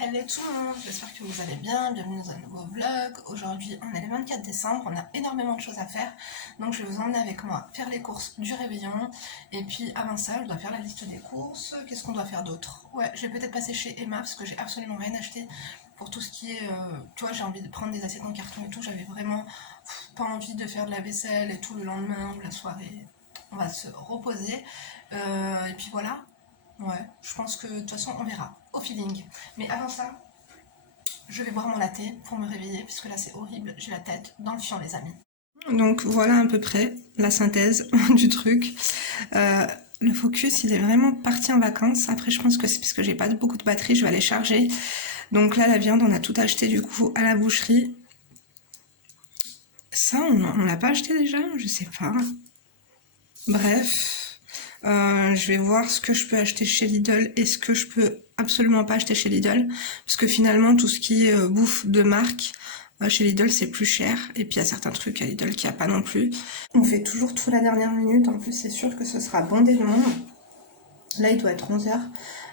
Hello tout le monde, j'espère que vous allez bien, bienvenue dans un nouveau vlog. Aujourd'hui on est le 24 décembre, on a énormément de choses à faire, donc je vais vous emmener avec moi faire les courses du réveillon. Et puis avant ça, je dois faire la liste des courses. Qu'est-ce qu'on doit faire d'autre? Ouais, je vais peut-être passer chez Emma parce que j'ai absolument rien acheté pour tout ce qui est... tu vois, j'ai envie de prendre des assiettes en carton et tout, j'avais vraiment pas envie de faire de la vaisselle et tout le lendemain ou la soirée. On va se reposer, et puis voilà. Ouais, je pense que de toute façon on verra au feeling. Mais avant ça, je vais boire mon latte pour me réveiller puisque là c'est horrible, j'ai la tête dans le fion les amis. Donc voilà à peu près la synthèse du truc. Le focus il est vraiment parti en vacances. Après je pense que c'est parce que j'ai pas beaucoup de batterie, je vais aller charger. Donc là la viande on a tout acheté du coup à la boucherie. Ça on l'a pas acheté déjà? Je sais pas. Bref. Je vais voir ce que je peux acheter chez Lidl et ce que je peux absolument pas acheter chez Lidl, parce que finalement tout ce qui est bouffe de marque chez Lidl c'est plus cher, et puis il y a certains trucs à Lidl qu'il n'y a pas non plus. On fait toujours tout la dernière minute, en plus c'est sûr que ce sera bondé de monde. Là il doit être 11h,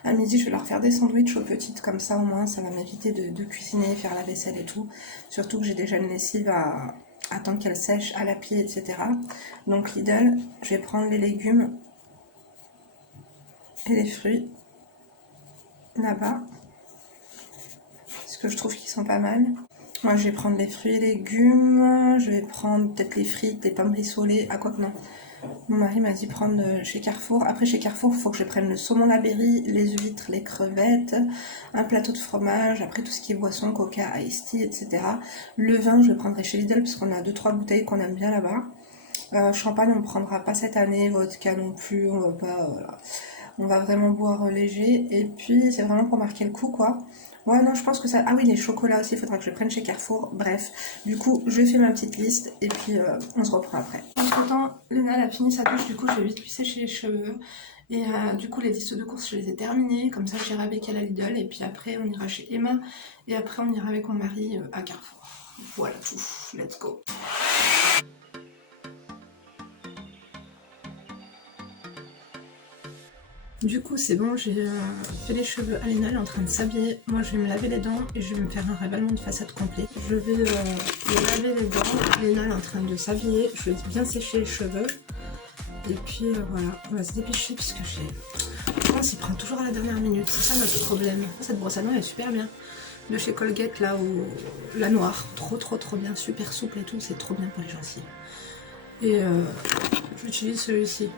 à midi je vais leur faire des sandwichs aux petites, comme ça au moins ça va m'éviter de cuisiner, faire la vaisselle et tout, surtout que j'ai déjà une lessive à attendre qu'elle sèche à la pied, etc. Donc Lidl, je vais prendre les légumes et les fruits là-bas, parce que je trouve qu'ils sont pas mal. Moi je vais prendre les fruits et légumes, je vais prendre peut-être les frites, les pommes rissolées, ah quoi que non. Mon mari m'a dit prendre chez Carrefour. Après chez Carrefour il faut que je prenne le saumon Labéry, les huîtres, les crevettes, un plateau de fromage, après tout ce qui est boisson, coca, iced tea, etc. Le vin je le prendrai chez Lidl parce qu'on a 2-3 bouteilles qu'on aime bien là-bas. Champagne on ne prendra pas cette année, vodka non plus, on va pas... Voilà. On va vraiment boire léger, et puis c'est vraiment pour marquer le coup quoi. Ouais non je pense que ça... Ah oui les chocolats aussi, il faudra que je prenne chez Carrefour. Bref, du coup je fais ma petite liste et puis on se reprend après. Entre temps, Luna elle a fini sa douche, du coup je vais vite lui sécher les cheveux. Et du coup les listes de courses je les ai terminées, comme ça j'irai avec elle à Lidl, et puis après on ira chez Emma, et après on ira avec mon mari à Carrefour. Voilà tout, let's go. Du coup c'est bon, j'ai fait les cheveux à Léna, elle est en train de s'habiller. Moi je vais me laver les dents et je vais me faire un ravalement de façade complet. Je vais me laver les dents, Léna elle est en train de s'habiller, je vais bien sécher les cheveux. Et puis voilà, on va se dépêcher parce que je pense qu'il prend toujours à la dernière minute, c'est ça notre problème. Cette brosse à dents elle est super bien. De chez Colgate là, la noire, trop bien, super souple et tout, c'est trop bien pour les gencives. Et j'utilise celui-ci.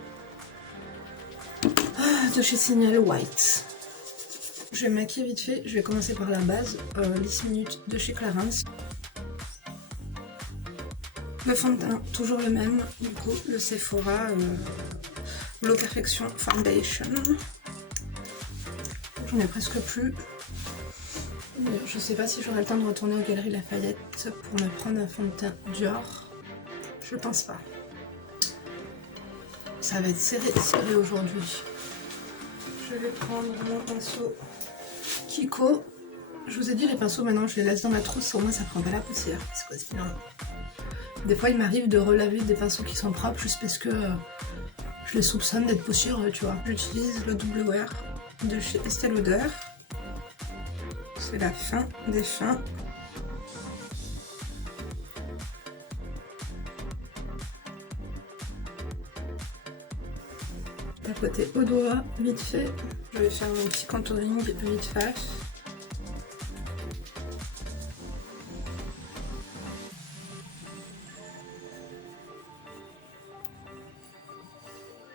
De chez Signal White. Je vais me maquiller vite fait, je vais commencer par la base, 10 minutes de chez Clarins. Le fond de teint, toujours le même, du coup, le Sephora Glow Perfection Foundation. J'en ai presque plus. Je sais pas si j'aurai le temps de retourner aux Galeries Lafayette pour me prendre un fond de teint Dior. Je pense pas. Ça va être serré aujourd'hui. Je vais prendre mon pinceau Kiko. Je vous ai dit les pinceaux maintenant je les laisse dans la trousse, au moins ça prend pas la poussière. Parce que sinon... Des fois il m'arrive de relaver des pinceaux qui sont propres juste parce que je les soupçonne d'être poussiéreux, tu vois. J'utilise le double wear de chez Estée Lauder. C'est la fin des fins. Tapoter au doigt, vite fait. Je vais faire mon petit contouring vite fait.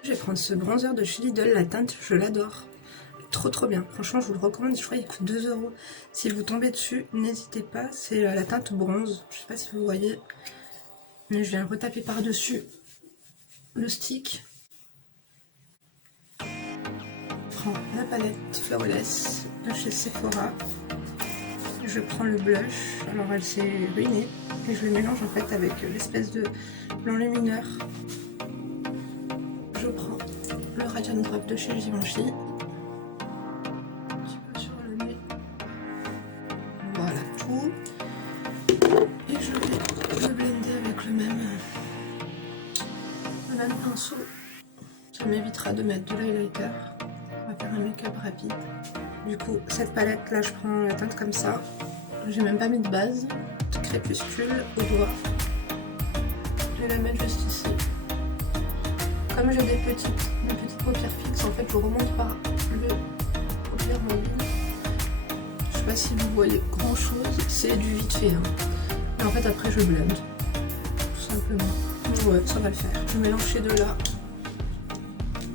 Je vais prendre ce bronzer de chez Lidl, la teinte, je l'adore. Trop bien, franchement je vous le recommande, je crois qu'il coûte 2 €. Si vous tombez dessus, n'hésitez pas, c'est la teinte bronze, je sais pas si vous voyez. Mais je viens retaper par-dessus le stick. Je prends la palette Flawless de chez Sephora. Je prends le blush, alors elle s'est ruinée, et je le mélange en fait avec l'espèce de l'enlumineur. Je prends le Radiant Drop de chez Givenchy. Un petit peu sur le nez. Voilà tout. Et je vais le blender avec le même pinceau. Ça m'évitera de mettre de l'highlighter. On va faire un make-up rapide. Du coup, cette palette là, je prends la teinte comme ça. J'ai même pas mis de base. Crépuscule au doigt. Je vais la mettre juste ici. Comme j'ai des petites paupières fixes, en fait, je remonte par le paupière mobile. Je sais pas si vous voyez grand chose, c'est du vite fait. Hein. Et en fait, après, je blende. Tout simplement. Ouais, ça va le faire. Je mélange ces deux là.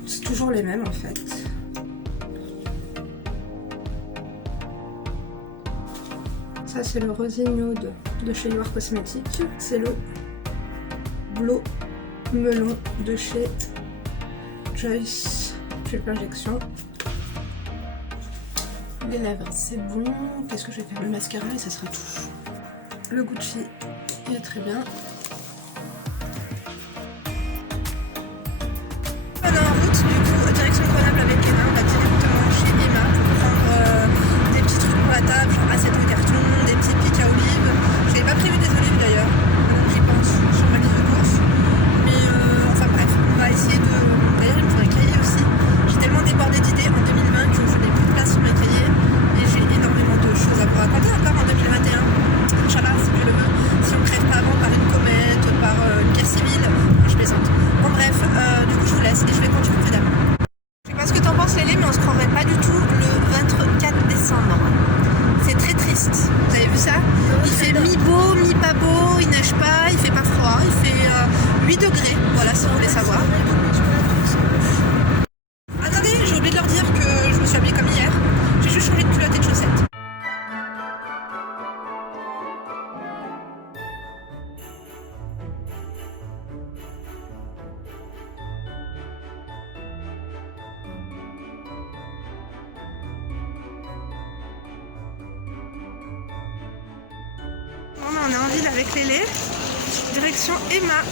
C'est toujours les mêmes en fait. Ça, c'est le Rosy Nude de chez You Are Cosmetics. C'est le Glow Melon de chez Joyce Triple Injection. Les lèvres, c'est bon. Qu'est-ce que je vais faire? Le mascara et ça sera tout. Le Gucci, il est très bien. On est en route, du coup, direction Grenoble avec Léna. On va directement chez Emma pour prendre des petits trucs pour la table, genre assiette en carton, des petits pics à olives. Je n'avais pas prévu des olives d'ailleurs, donc j'y pense sur ma liste de courses. Mais enfin bref, on va essayer de. D'ailleurs, il me faudrait cahier aussi. J'ai tellement débordé d'idées en 2020 que je n'ai plus de place sur mes cahiers et j'ai énormément de choses à vous raconter encore en 2021. Inch'Allah, si Dieu le veut, si on ne crève pas avant par une comète, par une guerre civile, je plaisante. Bon bref, du coup je vous laisse et je vais continuer prudemment. Je sais pas ce que t'en penses Lélé, mais on se croirait pas du tout le 24 décembre. C'est très triste, vous avez vu ça? Il fait mi-beau, mi-pas beau, il neige pas, il fait pas froid, il fait 8 degrés, voilà si vous voulez savoir. Attendez, j'ai oublié de leur dire que je me suis habillée comme hier, j'ai juste changé de culotte et de chaussettes. On est en ville avec Lélé, direction Emma.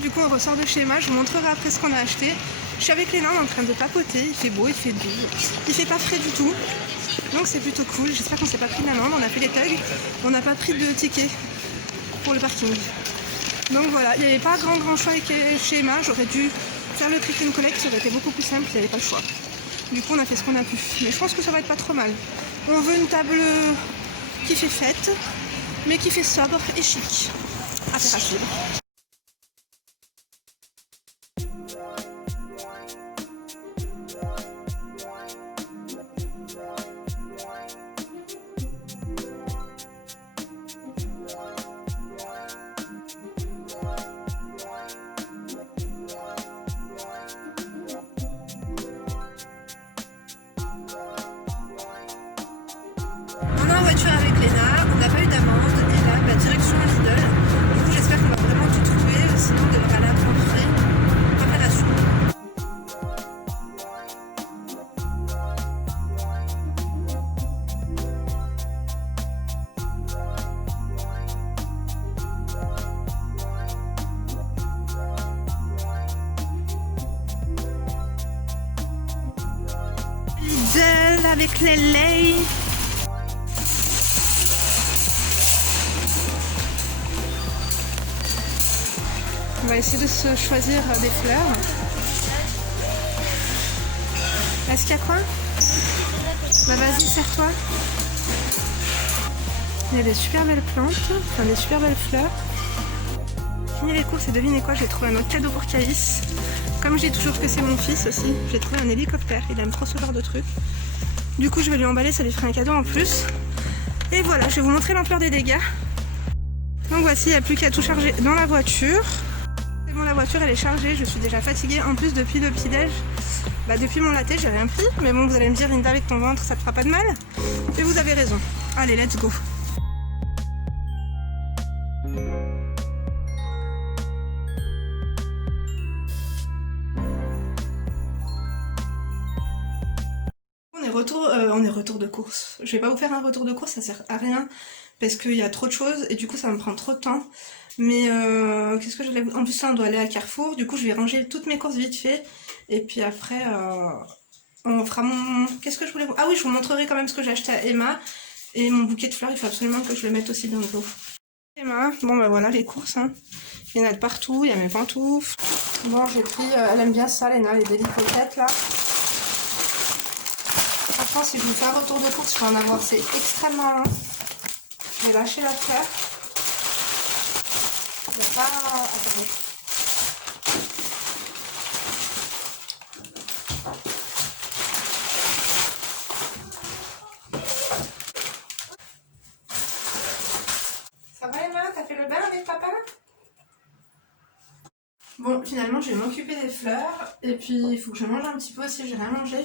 Du coup on ressort de chez Emma, je vous montrerai après ce qu'on a acheté. Je suis avec Léna, on est en train de papoter, il fait beau, il fait doux, il fait pas frais du tout. Donc c'est plutôt cool, j'espère qu'on s'est pas pris d'amende, on a fait les tugs, on n'a pas pris de ticket pour le parking. Donc voilà, il n'y avait pas grand choix chez Emma, j'aurais dû faire le click and collect, ça aurait été beaucoup plus simple, il n'y avait pas le choix. Du coup on a fait ce qu'on a pu, mais je pense que ça va être pas trop mal. On veut une table qui fait fête, mais qui fait sobre et chic. Affaire à suivre. Voiture avec Léna, on n'a pas eu d'amende et là, direction Lidl. Du coup, j'espère qu'on va vraiment tout trouver, sinon on devra aller à Franprix. Préparation. Lidl avec les laits. On va essayer de se choisir des fleurs. Est-ce qu'il y a quoi? Bah vas-y, serre-toi. Il y a des super belles plantes, enfin des super belles fleurs. fini les courses et devinez quoi, j'ai trouvé un autre cadeau pour Caïs. Comme je dis toujours que c'est mon fils aussi, j'ai trouvé un hélicoptère, il aime trop ce genre de truc. Du coup je vais lui emballer, ça lui ferait un cadeau en plus. Et voilà, je vais vous montrer l'ampleur des dégâts. Donc voici, il n'y a plus qu'à tout charger dans la voiture. C'est bon, la voiture elle est chargée, je suis déjà fatiguée. En plus depuis le petit-déj, depuis mon latte j'ai rien pris. Mais bon, vous allez me dire, Linda, avec ton ventre ça te fera pas de mal. Et vous avez raison. Allez, let's go. On est retour de course. Je vais pas vous faire un retour de course, ça sert à rien parce qu'il y a trop de choses et du coup ça me prend trop de temps. Mais qu'est-ce que j'allais... En plus là on doit aller à Carrefour, du coup je vais ranger toutes mes courses vite fait et puis après on fera mon... Qu'est-ce que je voulais... Ah oui, je vous montrerai quand même ce que j'ai acheté à Emma et mon bouquet de fleurs, il faut absolument que je le mette aussi dans le dos. Emma, bon bah voilà les courses, hein. Il y en a de partout, il y a mes pantoufles. Bon, j'ai pris, elle aime bien ça, Léna, les délicoquettes là. Franchement, si je vous fais un retour de course, je vais en avoir, c'est extrêmement long. Je vais lâcher l'affaire. Je vais pas... Attendez. Ça va Emma? T'as fait le bain avec papa? Bon, finalement, je vais m'occuper des fleurs. Et puis, il faut que je mange un petit peu aussi, j'ai rien mangé.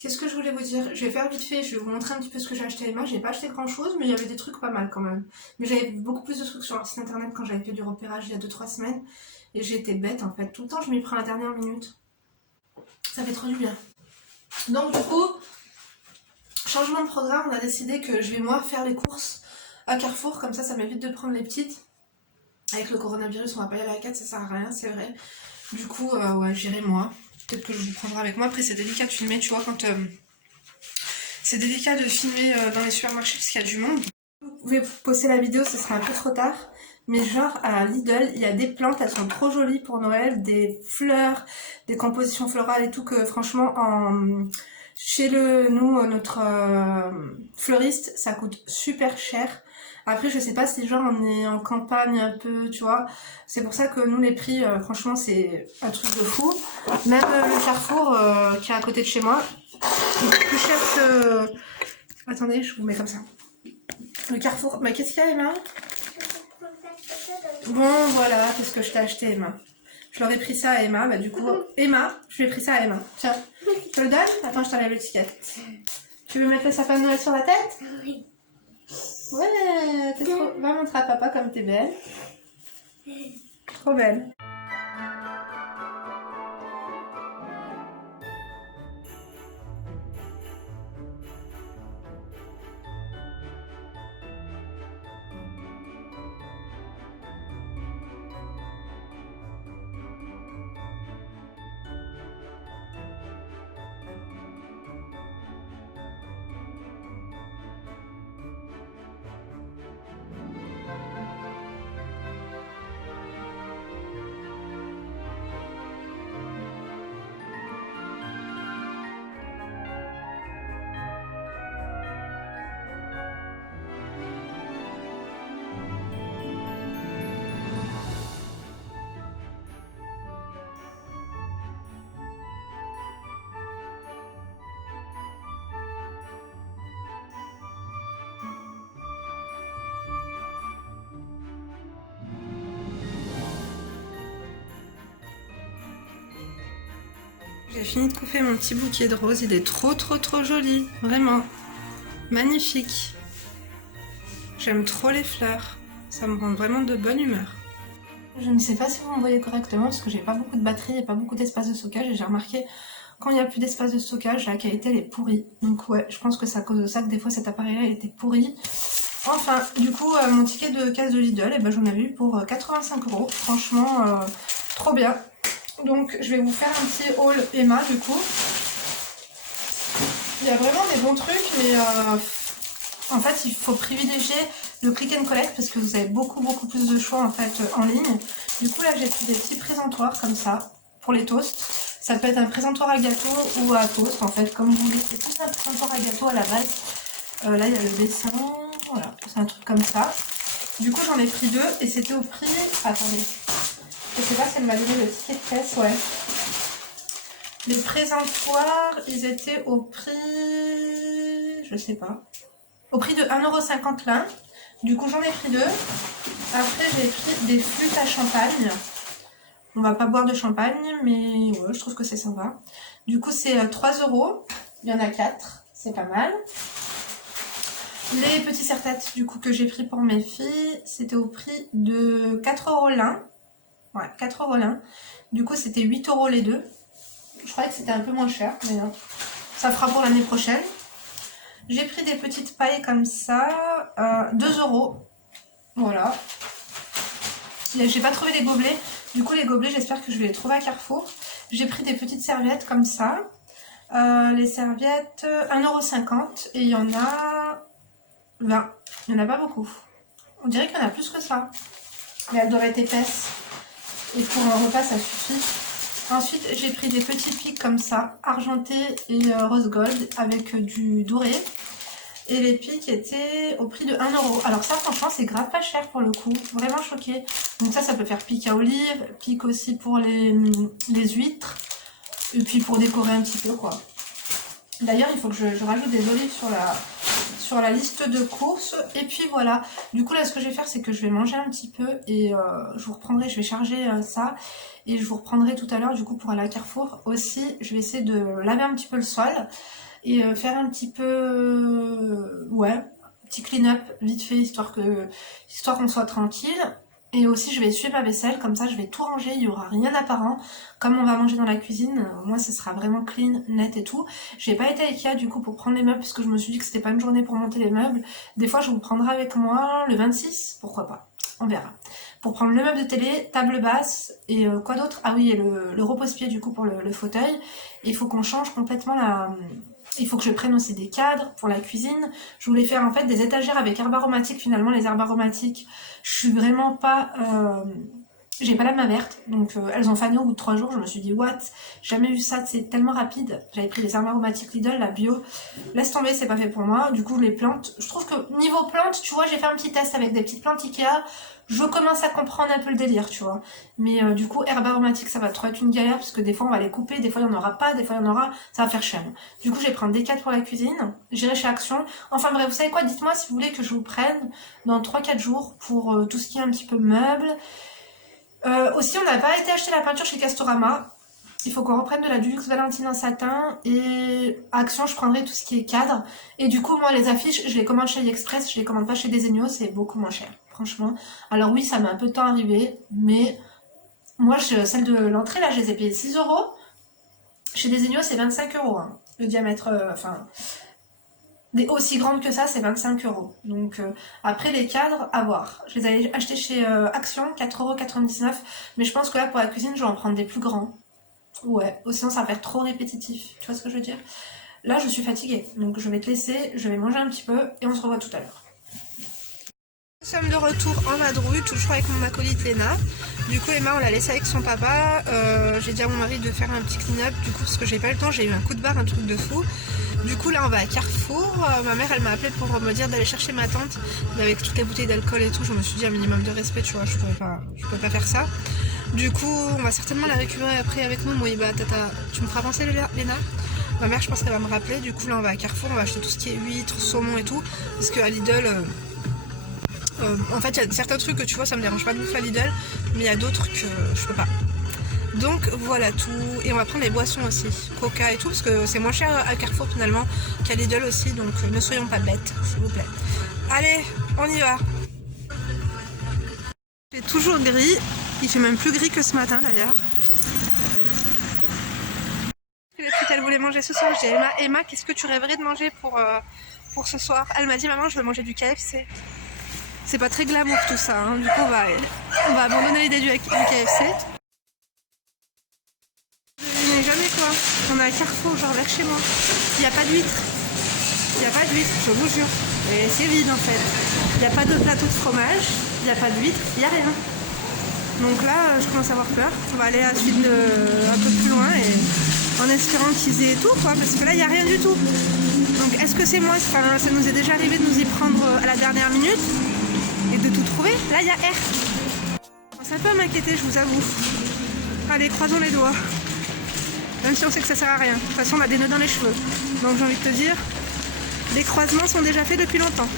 Qu'est-ce que je voulais vous dire? Je vais faire vite fait, je vais vous montrer un petit peu ce que j'ai acheté à Emma. J'ai pas acheté grand chose, mais il y avait des trucs pas mal quand même. Mais j'avais beaucoup plus de trucs sur leur site internet quand j'avais fait du repérage il y a 2-3 semaines. Et j'ai été bête en fait. Tout le temps, je m'y prends à la dernière minute. Ça fait trop du bien. Donc du coup, changement de programme, on a décidé que je vais moi faire les courses à Carrefour. Comme ça m'évite de prendre les petites. Avec le coronavirus, on va pas y aller à 4, ça sert à rien, c'est vrai. Du coup, ouais, j'irai moi. Peut-être que je vous prendrai avec moi. Après, c'est délicat de filmer, tu vois, quand... c'est délicat de filmer dans les supermarchés parce qu'il y a du monde. Vous pouvez poster la vidéo, ce sera un peu trop tard. Mais genre, à Lidl, il y a des plantes, elles sont trop jolies pour Noël. Des fleurs, des compositions florales et tout, que franchement, chez notre fleuriste, ça coûte super cher. Après, je sais pas si genre on est en campagne un peu, tu vois. C'est pour ça que nous, les prix, franchement, c'est un truc de fou. Même le Carrefour, qui est à côté de chez moi, il est plus cher que... Attendez, je vous mets comme ça. Le Carrefour... Mais qu'est-ce qu'il y a, Emma? Bon, voilà, qu'est-ce que je t'ai acheté, Emma? Je leur ai pris ça à Emma, bah du coup... Emma, je lui ai pris ça à Emma. Tiens, je te le donne? Attends, je t'enlève l'étiquette. Tu veux mettre le sapin de Noël sur la tête? Oui. Ouais, t'es trop... Va montrer à papa comme t'es belle. Trop belle. J'ai fini de couper mon petit bouquet de roses, il est trop joli, vraiment, magnifique. J'aime trop les fleurs, ça me rend vraiment de bonne humeur. Je ne sais pas si vous me voyez correctement parce que j'ai pas beaucoup de batterie et pas beaucoup d'espace de stockage et j'ai remarqué quand il n'y a plus d'espace de stockage, la qualité elle est pourrie. Donc ouais, je pense que c'est à cause de ça que des fois cet appareil-là il était pourri. Enfin, du coup, mon ticket de caisse de Lidl, eh ben, j'en avais eu pour 85 €. Franchement, trop bien. Donc, je vais vous faire un petit haul Emma, du coup. Il y a vraiment des bons trucs, mais en fait, il faut privilégier le click and collect parce que vous avez beaucoup plus de choix en fait en ligne. Du coup, là, j'ai pris des petits présentoirs comme ça pour les toasts. Ça peut être un présentoir à gâteau ou à toast, en fait, comme vous voulez. C'est tout un présentoir à gâteau à la base. Là, il y a le dessin. Voilà, c'est un truc comme ça. Du coup, j'en ai pris deux et c'était au prix... Attendez, Je sais pas si elle m'a donné le ticket de caisse, ouais. Les présentoirs, ils étaient au prix... Je sais pas. Au prix de 1,50 € l'un. Du coup, j'en ai pris 2. Après, j'ai pris des flûtes à champagne. On va pas boire de champagne, mais ouais, je trouve que c'est sympa. Du coup, c'est 3 €. Il y en a 4. C'est pas mal. Les petits serre-têtes, du coup, que j'ai pris pour mes filles, c'était au prix de 4 € l'un. Ouais, 4 € l'un. Du coup, c'était 8 € les deux. Je croyais que c'était un peu moins cher, mais non. Ça fera pour l'année prochaine. J'ai pris des petites pailles comme ça, 2 €. Voilà. J'ai pas trouvé les gobelets. Du coup, les gobelets, j'espère que je vais les trouver à Carrefour. J'ai pris des petites serviettes comme ça. Les serviettes, 1,50 € et il y en a 20. Il n'y en a pas beaucoup. On dirait qu'il y en a plus que ça. Mais elles doivent être épaisses. Et pour un repas, ça suffit. Ensuite, j'ai pris des petits pics comme ça, argentés et rose gold avec du doré. Et les pics étaient au prix de 1 €. Alors ça, franchement, c'est grave pas cher pour le coup. Vraiment choquée. Donc ça peut faire pic à olive, pic aussi pour les huîtres. Et puis pour décorer un petit peu, quoi. D'ailleurs, il faut que je rajoute des olives sur la liste de courses. Et puis voilà. Du coup, là, ce que je vais faire, c'est que je vais manger un petit peu. Et je vous reprendrai, je vais charger ça. Et je vous reprendrai tout à l'heure, du coup, pour aller à Carrefour. Aussi, je vais essayer de laver un petit peu le sol. Et faire un petit peu... ouais, petit clean-up vite fait, histoire qu'on soit tranquille. Et aussi, je vais essuyer ma vaisselle, comme ça, je vais tout ranger, il n'y aura rien d'apparent. Comme on va manger dans la cuisine, moi, ce sera vraiment clean, net et tout. J'ai pas été à Ikea, du coup, pour prendre les meubles, parce que je me suis dit que c'était pas une journée pour monter les meubles. Des fois, je vous prendrai avec moi le 26, pourquoi pas, on verra. Pour prendre le meuble de télé, table basse, et quoi d'autre? Ah oui, et le repose-pied, du coup, pour le fauteuil. Et il faut qu'on change complètement la... Il faut que je prenne aussi des cadres pour la cuisine. Je voulais faire en fait des étagères avec herbes aromatiques. Finalement, les herbes aromatiques, je suis vraiment pas... j'ai pas la main verte. Donc elles ont fané au bout de 3 jours. Je me suis dit, what? Jamais vu ça, c'est tellement rapide. J'avais pris les herbes aromatiques Lidl, la bio. Laisse tomber, c'est pas fait pour moi. Du coup, les plantes... Je trouve que niveau plantes, tu vois, j'ai fait un petit test avec des petites plantes Ikea. Je commence à comprendre un peu le délire, tu vois. Mais du coup, herbes aromatiques, ça va trop être une galère, parce que des fois, on va les couper, des fois, il n'y en aura pas, des fois, il y en aura, ça va faire cher. Du coup, je vais prendre des cadres pour la cuisine, j'irai chez Action. Enfin bref, vous savez quoi, dites-moi si vous voulez que je vous prenne dans 3-4 jours pour tout ce qui est un petit peu meubles. Aussi, on n'a pas été acheter la peinture chez Castorama. Il faut qu'on reprenne de la Dulux Valentine en satin. Et Action, je prendrai tout ce qui est cadre. Et du coup, moi, les affiches, je les commande chez AliExpress, je les commande pas chez Desenio, c'est beaucoup moins cher. Franchement. Alors oui, ça met un peu de temps à arriver, mais moi, celle de l'entrée, là, je les ai payées 6 €. Chez Desenio, c'est 25 €. Hein. Le diamètre, enfin, aussi grande que ça, c'est 25 €. Donc, après, les cadres, à voir. Je les avais achetés chez Action, 4,99 €. Mais je pense que là, pour la cuisine, je vais en prendre des plus grands. Ouais, sinon, ça va faire trop répétitif. Tu vois ce que je veux dire? Là, je suis fatiguée. Donc, je vais te laisser, je vais manger un petit peu et on se revoit tout à l'heure. Nous sommes de retour en vadrouille, toujours avec mon acolyte Léna. Du coup, Emma, on l'a laissée avec son papa. J'ai dit à mon mari de faire un petit clean-up, du coup, parce que j'ai pas eu le temps, j'ai eu un coup de barre, un truc de fou. Du coup, là, on va à Carrefour. Ma mère, elle m'a appelé pour me dire d'aller chercher ma tante. Mais avec toutes les bouteilles d'alcool et tout, je me suis dit un minimum de respect, tu vois, je pouvais pas faire ça. Du coup, on va certainement la récupérer après avec nous. Moi, bah, tata, tu me feras penser, Léna? Ma mère, je pense qu'elle va me rappeler. Du coup, là, on va à Carrefour, on va acheter tout ce qui est huîtres, saumon et tout. Parce qu'à Lidl... en fait, il y a certains trucs que tu vois, ça me dérange pas de bouffer à Lidl, mais il y a d'autres que je peux pas. Donc voilà tout. Et on va prendre les boissons aussi, Coca et tout, parce que c'est moins cher à Carrefour finalement qu'à Lidl aussi, donc ne soyons pas bêtes, s'il vous plaît. Allez, on y va. Il fait toujours gris, il fait même plus gris que ce matin d'ailleurs. Elle voulait manger ce soir, je dis Emma, qu'est-ce que tu rêverais de manger pour ce soir? Elle m'a dit, maman, je veux manger du KFC. C'est pas très glamour tout ça, hein. Du coup on va abandonner l'idée du KFC. Mais jamais quoi, on est à Carrefour, genre vers chez moi. Il n'y a pas d'huîtres. Il n'y a pas d'huîtres, je vous jure. Et c'est vide en fait. Il n'y a pas de plateau de fromage, il n'y a pas d'huîtres, il n'y a rien. Donc là, je commence à avoir peur. On va aller à la suite un peu plus loin et en espérant qu'ils aient tout quoi, parce que là il n'y a rien du tout. Donc est-ce que c'est moi, enfin, ça nous est déjà arrivé de nous y prendre à la dernière minute et de tout trouver? Là il y a R. Ça peut m'inquiéter, je vous avoue. Allez, croisons les doigts. Même si on sait que ça sert à rien. De toute façon, on a des nœuds dans les cheveux. Donc j'ai envie de te dire, les croisements sont déjà faits depuis longtemps.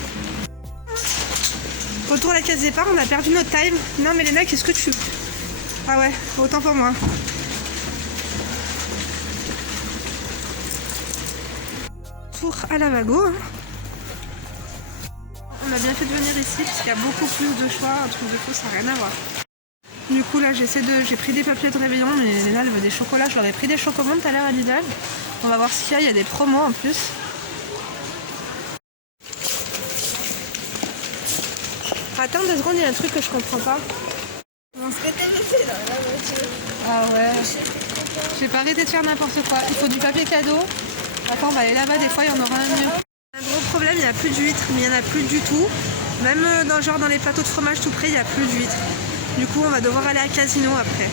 Autour de la case départ, on a perdu notre time. Non mais Léna, qu'est-ce que tu... Ah ouais, autant pour moi. Tour à la Vago. On a bien fait de venir ici parce qu'il y a beaucoup plus de choix. Un truc de fou, ça n'a rien à voir. Du coup là j'ai pris des papiers de réveillon, mais Léna elle veut des chocolats. Je leur ai pris des chocomons tout à l'heure à Lidl. On va voir ce qu'il y a, il y a des promos en plus. Attends 2 secondes, il y a un truc que je comprends pas. Ce que t'avais fait dans la voiture. Ah ouais. J'ai pas arrêté de faire n'importe quoi. Il faut du papier cadeau. Attends, on va aller là-bas, des fois il y en aura un mieux. Un gros problème, il n'y a plus d'huîtres, mais il n'y en a plus du tout. Même dans les plateaux de fromage tout près, il n'y a plus d'huîtres. Du coup, on va devoir aller à Casino après.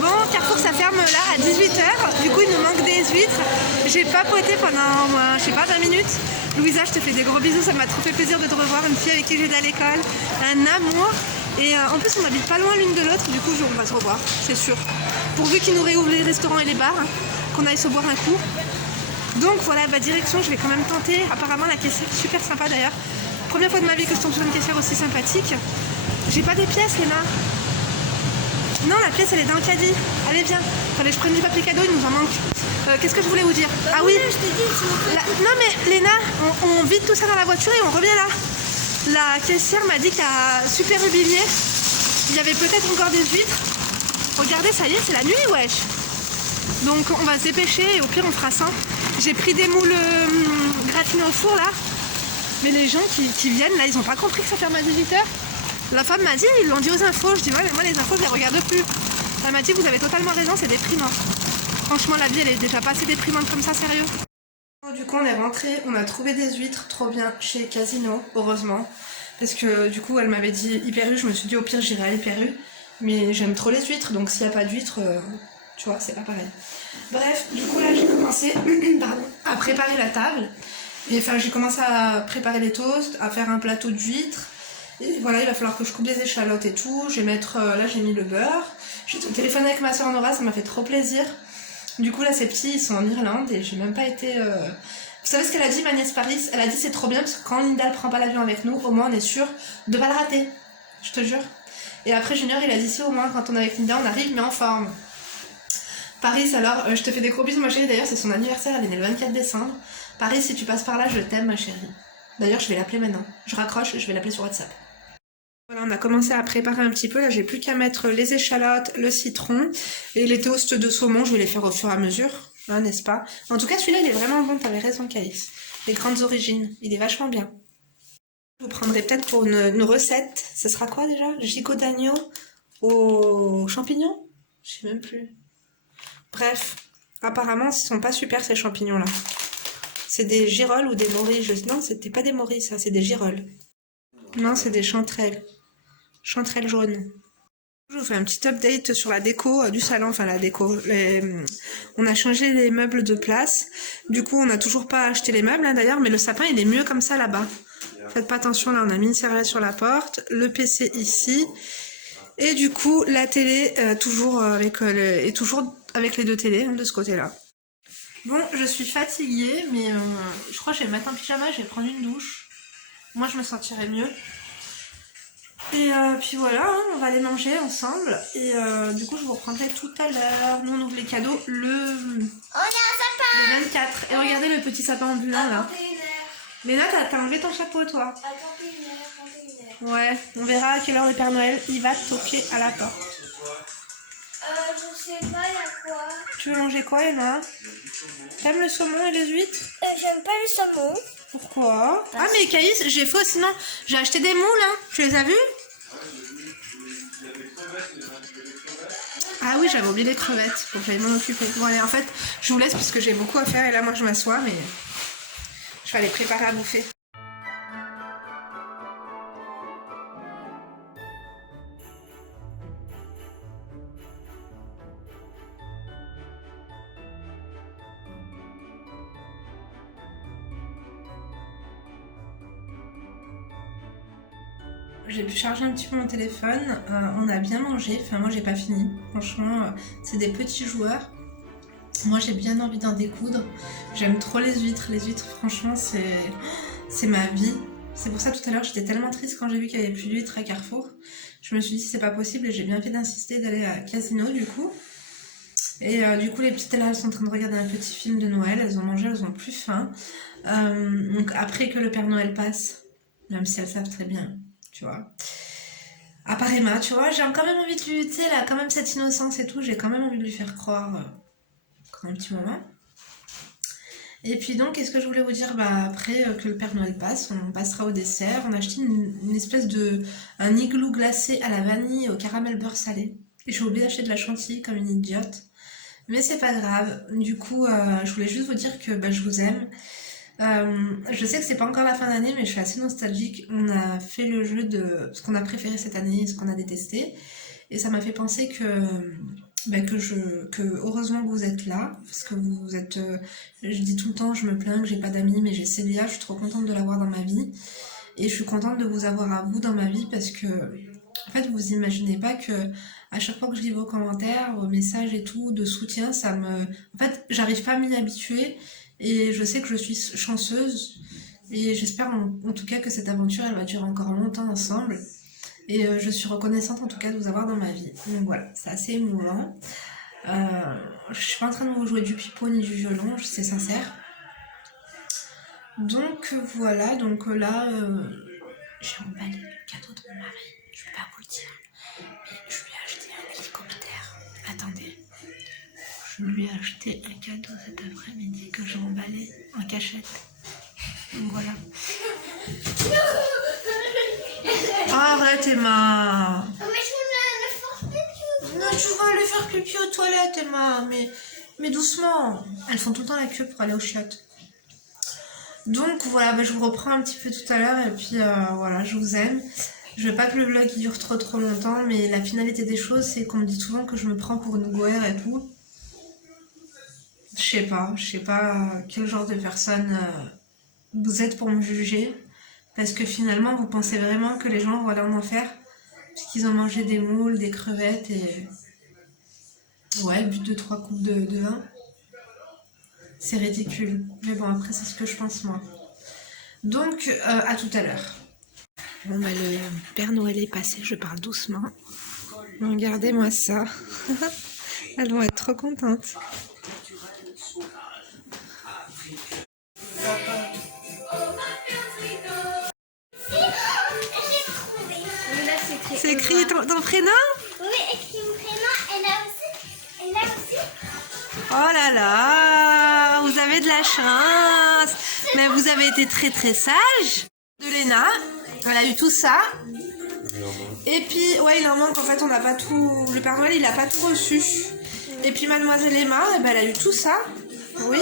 Bon, Carrefour, ça ferme là à 18h. Du coup, il nous manque des huîtres. J'ai papoté pendant, je sais pas, 20 minutes. Louisa, je te fais des gros bisous. Ça m'a trop fait plaisir de te revoir. Une fille avec qui j'étais à l'école. Un amour. Et en plus, on habite pas loin l'une de l'autre. Du coup, on va se revoir, c'est sûr. Pourvu qu'ils nous réouvrent les restaurants et les bars, qu'on aille se boire un coup. Donc voilà, direction, je vais quand même tenter. Apparemment, la caissière, super sympa d'ailleurs. Première fois de ma vie que je tombe sur une caissière aussi sympathique. J'ai pas des pièces, Léna. Non, la pièce, elle est dans le caddie. Allez, viens. Fallait que je prenne du papier cadeau, il nous en manque. Qu'est-ce que je voulais vous dire? Ah oui, je t'ai dit, non mais Léna, on vide tout ça dans la voiture et on revient là. La caissière m'a dit qu'à Super Mobilier, il y avait peut-être encore des huîtres. Regardez, ça y est, c'est la nuit, wesh. Donc on va se dépêcher et au pire on fera ça. J'ai pris des moules gratinés au four là. Mais les gens qui viennent là, ils ont pas compris que ça ferme à 18h. La femme m'a dit, ils l'ont dit aux infos. Je dis ouais, mais moi les infos je les regarde plus. Elle m'a dit vous avez totalement raison, c'est déprimant. Franchement la vie elle est déjà pas assez déprimante comme ça, sérieux. Du coup on est rentré, on a trouvé des huîtres trop bien chez Casino, heureusement. Parce que du coup elle m'avait dit Hyper U, je me suis dit au pire j'irai à Hyper U. Mais j'aime trop les huîtres, donc s'il n'y a pas d'huîtres, tu vois, c'est pas pareil. Bref, du coup là j'ai commencé pardon, à préparer la table. Et enfin j'ai commencé à préparer les toasts, à faire un plateau d'huîtres. Et voilà, il va falloir que je coupe les échalotes et tout. Je vais mettre, là j'ai mis le beurre. J'ai téléphoné avec ma soeur Nora, ça m'a fait trop plaisir. Du coup là ces petits ils sont en Irlande et j'ai même pas été... Vous savez ce qu'elle a dit, ma nièce Paris? Elle a dit c'est trop bien parce que quand Linda prend pas l'avion avec nous, au moins on est sûr de pas le rater. Je te jure. Et après Junior il a dit si au moins quand on est avec Linda on arrive mais en forme. Paris alors, je te fais des gros bisous ma chérie, d'ailleurs c'est son anniversaire, elle est née le 24 décembre. Paris si tu passes par là je t'aime ma chérie. D'ailleurs je vais l'appeler maintenant. Je raccroche, je vais l'appeler sur WhatsApp. Voilà, on a commencé à préparer un petit peu, là j'ai plus qu'à mettre les échalotes, le citron et les toasts de saumon, je vais les faire au fur et à mesure, hein, n'est-ce pas? En tout cas celui-là il est vraiment bon, t'avais raison Caïs. Les grandes origines, il est vachement bien. Je vous prendrai peut-être pour une recette, ce sera quoi déjà? Gigot d'agneau aux champignons? Je sais même plus. Bref, apparemment ils sont pas super ces champignons là. C'est des girolles ou des morilles, non c'était pas des morilles ça, c'est des girolles. Non c'est des chanterelles. Chanterelle jaune. Je vous fais un petit update sur la déco du salon, enfin la déco. On a changé les meubles de place. Du coup, on n'a toujours pas acheté les meubles hein, d'ailleurs, mais le sapin il est mieux comme ça là-bas. Faites pas attention, là on a mis une serviette sur la porte, le PC ici, et du coup la télé toujours avec les deux télés hein, de ce côté-là. Bon, je suis fatiguée, mais je crois que je vais me mettre en pyjama, je vais prendre une douche. Moi je me sentirai mieux. Et puis voilà, hein, on va aller manger ensemble. Et du coup, je vous reprendrai tout à l'heure. Nous, on ouvre les cadeaux le 24. Et regardez le petit sapin ambulant là. Léna, t'as enlevé ton chapeau toi? Ouais, on verra à quelle heure le Père Noël il va toquer à la porte. Je sais pas, il y a quoi. Tu veux manger quoi, Léna? T'aimes le saumon et les huîtres? J'aime pas le saumon. Pourquoi? Ah mais Caïs, j'ai faux, sinon j'ai acheté des moules, hein. Tu les as vus? Ah oui, j'avais oublié les crevettes, faut que j'aille m'en occuper. Bon allez, en fait, je vous laisse parce que j'ai beaucoup à faire et là moi je m'assois, mais je vais aller préparer à bouffer. j'ai pu charger un petit peu mon téléphone. On a bien mangé, enfin moi j'ai pas fini. Franchement, c'est des petits joueurs. Moi j'ai bien envie d'en découdre. J'aime trop les huîtres. Les huîtres, franchement, c'est ma vie. C'est pour ça tout à l'heure j'étais tellement triste quand j'ai vu qu'il n'y avait plus d'huîtres à Carrefour. Je me suis dit c'est pas possible et j'ai bien fait d'insister d'aller à Casino du coup. Et du coup les petites là elles sont en train de regarder un petit film de Noël. Elles ont mangé, elles ont plus faim. Donc après que le Père Noël passe, même si elles savent très bien, tu vois. À part Emma, tu vois, j'ai quand même envie de lui, tu sais, là, quand même cette innocence et tout, j'ai quand même envie de lui faire croire un petit moment. Et puis donc, qu'est-ce que je voulais vous dire? Bah après que le Père Noël passe, on passera au dessert. On a acheté une espèce un igloo glacé à la vanille au caramel beurre salé. Et j'ai oublié d'acheter de la chantilly comme une idiote. Mais c'est pas grave. Du coup, je voulais juste vous dire que bah, je vous aime. Je sais que c'est pas encore la fin d'année, mais je suis assez nostalgique. On a fait le jeu de ce qu'on a préféré cette année et ce qu'on a détesté. Et ça m'a fait penser que heureusement que vous êtes là, parce que vous êtes, je dis tout le temps, je me plains que j'ai pas d'amis, mais j'ai Célia, je suis trop contente de l'avoir dans ma vie, et je suis contente de vous avoir à vous dans ma vie, parce que, en fait, vous imaginez pas que à chaque fois que je lis vos commentaires, vos messages et tout, de soutien, en fait, j'arrive pas à m'y habituer, et je sais que je suis chanceuse, et j'espère en tout cas que cette aventure, elle va durer encore longtemps ensemble. Et je suis reconnaissante en tout cas de vous avoir dans ma vie. Donc voilà, c'est assez émouvant. Je suis pas en train de vous jouer du pipeau ni du violon, c'est sincère. Donc voilà, donc là, j'ai emballé le cadeau de mon mari. Je peux pas vous le dire, mais je lui ai acheté un hélicoptère. Attendez, je lui ai acheté un cadeau cet après-midi que j'ai emballé en cachette. Donc voilà. Arrête Emma. Mais je voulais le faire pipi. Non, tu vas aller faire pipi aux toilettes Emma, mais doucement. Elles font tout le temps la queue pour aller aux chiottes. Donc voilà, bah, je vous reprends un petit peu tout à l'heure et puis voilà, je vous aime. Je veux pas que le vlog il dure trop longtemps, mais la finalité des choses c'est qu'on me dit souvent que je me prends pour une goère et tout. Je sais pas quel genre de personne vous êtes pour me juger. Parce que finalement, vous pensez vraiment que les gens vont aller en enfer parce qu'ils ont mangé des moules, des crevettes et... Ouais, bu 2-3 coupes de vin. C'est ridicule. Mais bon, après, c'est ce que je pense, moi. Donc, à tout à l'heure. Bon, bah, le Père Noël est passé, je parle doucement. Regardez-moi ça. Elles vont être trop contentes. C'est écrit ton prénom? Oui, écrit mon prénom. Elle a aussi. Oh là là, vous avez de la chance. Mais vous avez été très sage. De Léna, elle a eu tout ça. Et puis, ouais, il en manque. En fait, on n'a pas tout. Le Père Noël, il a pas tout reçu. Et puis, Mademoiselle Emma, eh ben, elle a eu tout ça. Oui.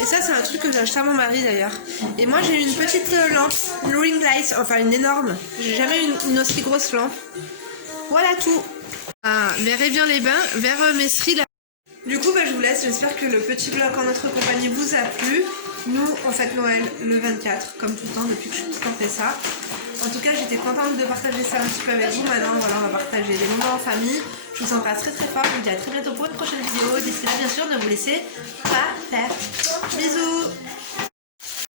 Et ça, c'est un truc que j'ai acheté à mon mari d'ailleurs. Et moi, j'ai eu une petite lampe, une ring light, enfin une énorme. J'ai jamais eu une aussi grosse lampe. Voilà tout. Vers Evian-les-Bains, vers Mestri. Du coup, bah, je vous laisse. J'espère que le petit vlog en notre compagnie vous a plu. Nous, on fête Noël le 24, comme tout le temps, depuis que je suis petite, on fait ça. En tout cas, j'étais contente de partager ça un petit peu avec vous. Maintenant, voilà, on va partager des moments en famille. Je vous embrasse très fort. Je vous dis à très bientôt pour une prochaine vidéo. D'ici là, bien sûr, ne vous laissez pas faire. Bisous.